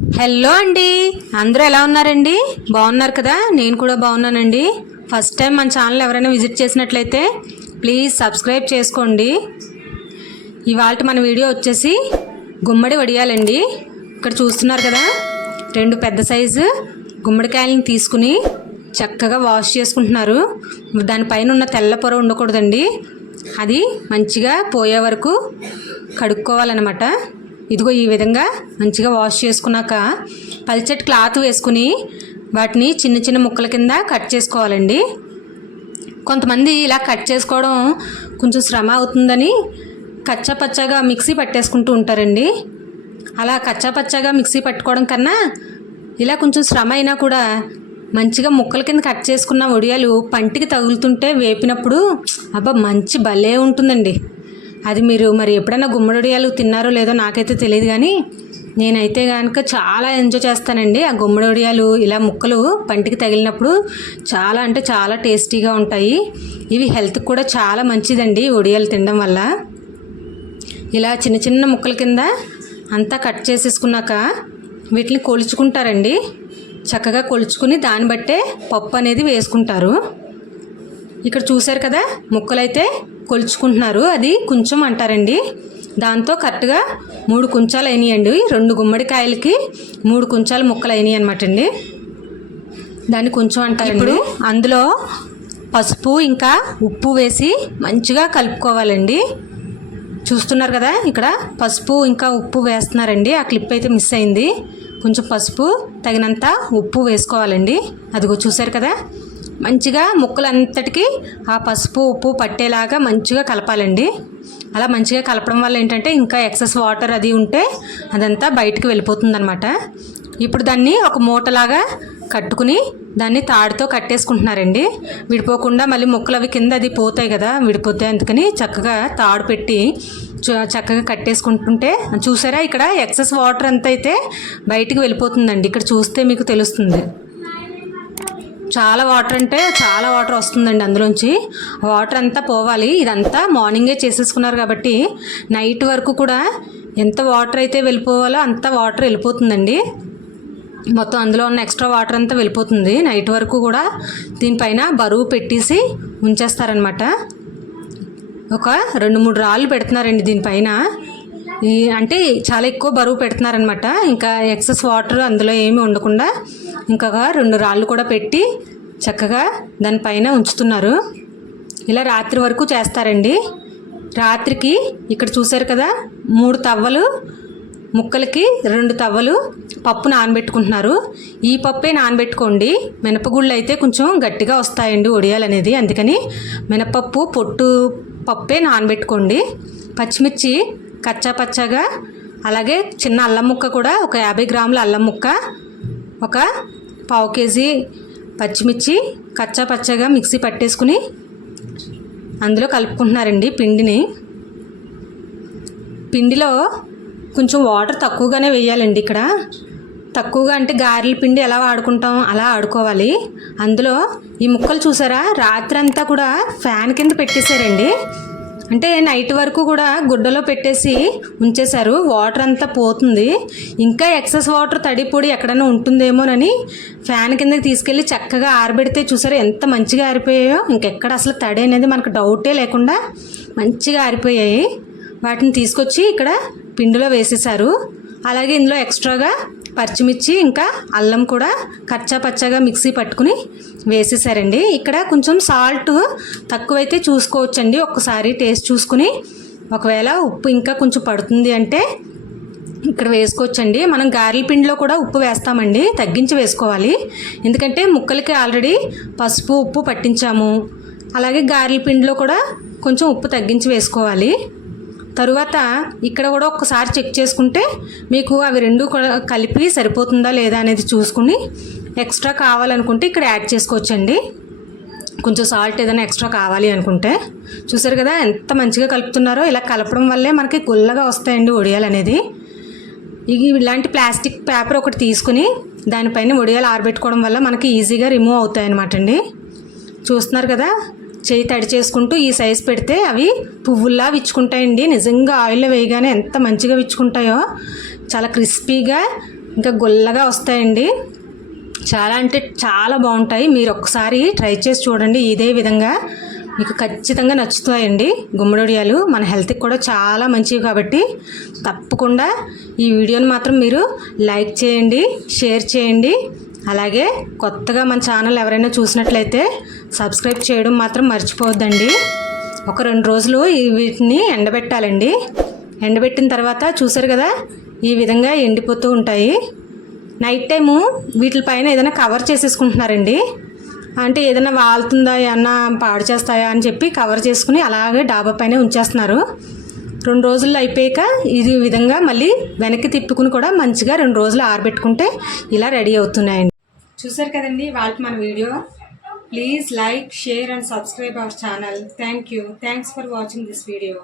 Hello అండి. అందరూ ఎలా ఉన్నారండి? బాగున్నారు కదా? నేను కూడా బాగున్నానండి. ఫస్ట్ టైం మన ఛానల్ ఎవరైనా విజిట్ చేసినట్లయితే ప్లీజ్ సబ్స్క్రైబ్ చేసుకోండి. ఇవాళ మన వీడియో వచ్చేసి గుమ్మడి వడియాలండి. ఇక్కడ చూస్తున్నారు కదా? రెండు పెద్ద సైజు గుమ్మడికాయలను తీసుకుని చక్కగా వాష్ చేసుకుంటున్నారు. దానిపైన ఉన్న తెల్ల పొర ఉండకూడదండి. అది మంచిగా పోయే వరకు కడుక్కోవాలన్నమాట. ఇదిగో ఈ విధంగా మంచిగా వాష్ చేసుకున్నాక పల్చటి క్లాత్ వేసుకుని వాటిని చిన్న చిన్న ముక్కల కింద కట్ చేసుకోవాలండి. కొంతమంది ఇలా కట్ చేసుకోవడం కొంచెం శ్రమ అవుతుందని కచ్చా పచ్చగా మిక్సీ పట్టేసుకుంటూ ఉంటారండి. అలా కచ్చాపచ్చాగా మిక్సీ పట్టుకోవడం కన్నా ఇలా కొంచెం శ్రమ అయినా కూడా మంచిగా ముక్కల కింద కట్ చేసుకున్న వడియాలు పంటికి తగులుతుంటే వేపినప్పుడు అబ్బా మంచి భలే ఉంటుందండి. అది మీరు మరి ఎప్పుడైనా గుమ్మడి తిన్నారో లేదో నాకైతే తెలియదు కానీ నేనైతే కనుక చాలా ఎంజాయ్ చేస్తానండి. ఆ గుమ్మడి వడియాలు ఇలా ముక్కలు పంటికి తగిలినప్పుడు చాలా అంటే చాలా టేస్టీగా ఉంటాయి. ఇవి హెల్త్కి కూడా చాలా మంచిదండి వడియాలు తినడం వల్ల. ఇలా చిన్న చిన్న ముక్కల కింద అంతా కట్ చేసేసుకున్నాక వీటిని కొలుచుకుంటారండి. చక్కగా కొలుచుకుని దాన్ని బట్టే పప్పు అనేది వేసుకుంటారు. ఇక్కడ చూశారు కదా? ముక్కలైతే కొలుచుకుంటున్నారు. అది కొంచెం అంటారండి. దాంతో కరెక్ట్గా మూడు కుంచాలు అయినాయండి. రెండు గుమ్మడికాయలకి మూడు కుంచాలు ముక్కలు అయినాయి అనమాట అండి. దాన్ని కొంచెం అంటారు ఇప్పుడు అందులో పసుపు ఇంకా ఉప్పు వేసి మంచిగా కలుపుకోవాలండి. చూస్తున్నారు కదా? ఇక్కడ పసుపు ఇంకా ఉప్పు వేస్తున్నారండి. ఆ క్లిప్ అయితే మిస్ అయింది. కొంచెం పసుపు తగినంత ఉప్పు వేసుకోవాలండి. అదిగో చూసారు కదా? మంచిగా ముక్కలంతటికి ఆ పసుపు ఉప్పు పట్టేలాగా మంచిగా కలపాలండి. అలా మంచిగా కలపడం వల్ల ఏంటంటే ఇంకా ఎక్సెస్ వాటర్ అది ఉంటే అదంతా బయటికి వెళ్ళిపోతుంది అనమాట ఇప్పుడు దాన్ని ఒక మూటలాగా కట్టుకుని దాన్ని తాడుతో కట్టేసుకుంటున్నారండి. విడిపోకుండా మళ్ళీ ముక్కలు అవి కింద అది పోతాయి కదా విడిపోతాయి. అందుకని చక్కగా తాడు పెట్టి చ- చక్కగా కట్టేసుకుంటుంటే చూసారా? ఇక్కడ ఎక్సెస్ వాటర్ అంతా అయితే బయటికి వెళ్ళిపోతుందండి. ఇక్కడ చూస్తే మీకు తెలుస్తుంది. చాలా వాటర్ అంటే చాలా వాటర్ వస్తుందండి అందులోంచి. వాటర్ అంతా పోవాలి. ఇదంతా మార్నింగే చేసేసుకున్నారు కాబట్టి నైట్ వరకు కూడా ఎంత వాటర్ అయితే వెళ్ళిపోవాలో అంత వాటర్ వెళ్ళిపోతుందండి. మొత్తం అందులో ఉన్న ఎక్స్ట్రా వాటర్ అంతా వెళ్ళిపోతుంది. నైట్ వరకు కూడా దీనిపైన బరువు పెట్టేసి ఉంచేస్తారనమాట ఒక రెండు మూడు రాళ్ళు పెడుతున్నారండి దీనిపైన. ఈ అంటే చాలా ఎక్కువ బరువు పెడుతున్నారనమాట ఇంకా ఎక్సెస్ వాటర్ అందులో ఏమీ ఉండకుండా ఇంకా రెండు రాళ్ళు కూడా పెట్టి చక్కగా దానిపైన ఉంచుతున్నారు. ఇలా రాత్రి వరకు చేస్తారండి. రాత్రికి ఇక్కడ చూశారు కదా మూడు తవ్వలు ముక్కలకి రెండు తవ్వలు పప్పు నానబెట్టుకుంటున్నారు. ఈ పప్పే నానబెట్టుకోండి. మినపగుళ్ళు అయితే కొంచెం గట్టిగా వస్తాయండి ఒడియాలు అనేది అందుకని మినపప్పు పొట్టు పప్పే నానబెట్టుకోండి. పచ్చిమిర్చి కచ్చా పచ్చగా అలాగే చిన్న అల్లం ముక్క కూడా ఒక యాభై గ్రాముల అల్లం ముక్క ఒక పావు కేజీ పచ్చిమిర్చి కచ్చా పచ్చగా మిక్సీ పట్టేసుకుని అందులో కలుపుకుంటున్నారండి పిండిని. పిండిలో కొంచెం వాటర్ తక్కువగానే వేయాలండి ఇక్కడ. తక్కువగా అంటే గారెల పిండి ఎలా వాడుకుంటాం అలా ఆడుకోవాలి. అందులో ఈ ముక్కలు చూసారా? రాత్రి అంతా కూడా ఫ్యాన్ కింద పెట్టేశారండి. అంటే నైట్ వరకు కూడా గుడ్డలో పెట్టేసి ఉంచేశారు. వాటర్ అంతా పోతుంది. ఇంకా ఎక్సెస్ వాటర్ తడి పొడి ఎక్కడైనా ఉంటుందేమోనని ఫ్యాన్ కిందకి తీసుకెళ్ళి చక్కగా ఆరబెడితే చూసారు ఎంత మంచిగా ఆరిపోయాయో. ఇంకెక్కడ అసలు తడి అనేది మనకు డౌటే లేకుండా మంచిగా ఆరిపోయాయి. వాటిని తీసుకొచ్చి ఇక్కడ పిండిలో వేసేసారు అలాగే ఇందులో ఎక్స్ట్రాగా పచ్చిమిర్చి ఇంకా అల్లం కూడా కచ్చా పచ్చగా మిక్సీ పట్టుకుని వేసేసారండి. ఇక్కడ కొంచెం సాల్ట్ తక్కువైతే చూసుకోవచ్చండి. ఒక్కసారి టేస్ట్ చూసుకుని ఒకవేళ ఉప్పు ఇంకా కొంచెం పడుతుంది అంటే ఇక్కడ వేసుకోవచ్చండి. మనం గారెల పిండిలో కూడా ఉప్పు వేస్తామండి. తగ్గించి వేసుకోవాలి. ఎందుకంటే ముక్కలకి ఆల్రెడీ పసుపు ఉప్పు పట్టించాము. అలాగే గారెల పిండిలో కూడా కొంచెం ఉప్పు తగ్గించి వేసుకోవాలి. తరువాత ఇక్కడ కూడా ఒకసారి చెక్ చేసుకుంటే మీకు అవి రెండు కూడా కలిపి సరిపోతుందా లేదా అనేది చూసుకుని ఎక్స్ట్రా కావాలనుకుంటే ఇక్కడ యాడ్ చేసుకోవచ్చండి. కొంచెం సాల్ట్ ఏదైనా ఎక్స్ట్రా కావాలి అనుకుంటే. చూసారు కదా ఎంత మంచిగా కలుపుతున్నారో ఇలా కలపడం వల్లే మనకి గుల్లగా వస్తాయండి ఒడియాలు అనేది. ఇవి ఇలాంటి ప్లాస్టిక్ పేపర్ ఒకటి తీసుకుని దానిపైన ఒడియాలు ఆరబెట్టుకోవడం వల్ల మనకి ఈజీగా రిమూవ్ అవుతాయి అనమాట అండి చూస్తున్నారు కదా? చేయి తడి చేసుకుంటూ ఈ సైజ్ పెడితే అవి పువ్వుల్లా విచ్చుకుంటాయండి. నిజంగా ఆయిల్లో వేయగానే ఎంత మంచిగా విచ్చుకుంటాయో. చాలా క్రిస్పీగా ఇంకా గుల్లగా వస్తాయండి. చాలా అంటే చాలా బాగుంటాయి. మీరు ఒక్కసారి ట్రై చేసి చూడండి. ఇదే విధంగా మీకు ఖచ్చితంగా నచ్చుతాయండి గుమ్మడొడియాలు. మన హెల్త్కి కూడా చాలా మంచివి కాబట్టి తప్పకుండా ఈ వీడియోని మాత్రం మీరు లైక్ చేయండి షేర్ చేయండి. అలాగే కొత్తగా మన ఛానల్ ఎవరైనా చూసినట్లయితే సబ్స్క్రైబ్ చేయడం మాత్రం మర్చిపోవద్దండి. ఒక రెండు రోజులు ఈ వీటిని ఎండబెట్టాలండి. ఎండబెట్టిన తర్వాత చూసారు కదా ఈ విధంగా ఎండిపోతూ ఉంటాయి. నైట్ టైము వీటిపైన ఏదైనా కవర్ చేసేసుకుంటున్నారండి. అంటే ఏదైనా వాళ్తుందా ఏమన్నా పాడు చేస్తాయా అని చెప్పి కవర్ చేసుకుని అలాగే డాబా పైన ఉంచేస్తున్నారు. రెండు రోజులు అయిపోయాక ఇది విధంగా మళ్ళీ వెనక్కి తిప్పుకుని కూడా మంచిగా రెండు రోజులు ఆరబెట్టుకుంటే ఇలా రెడీ అవుతున్నాయండి. చూసారు కదండి వాళ్ళకి మన video. Please like share and subscribe our channel thank you thanks for watching this video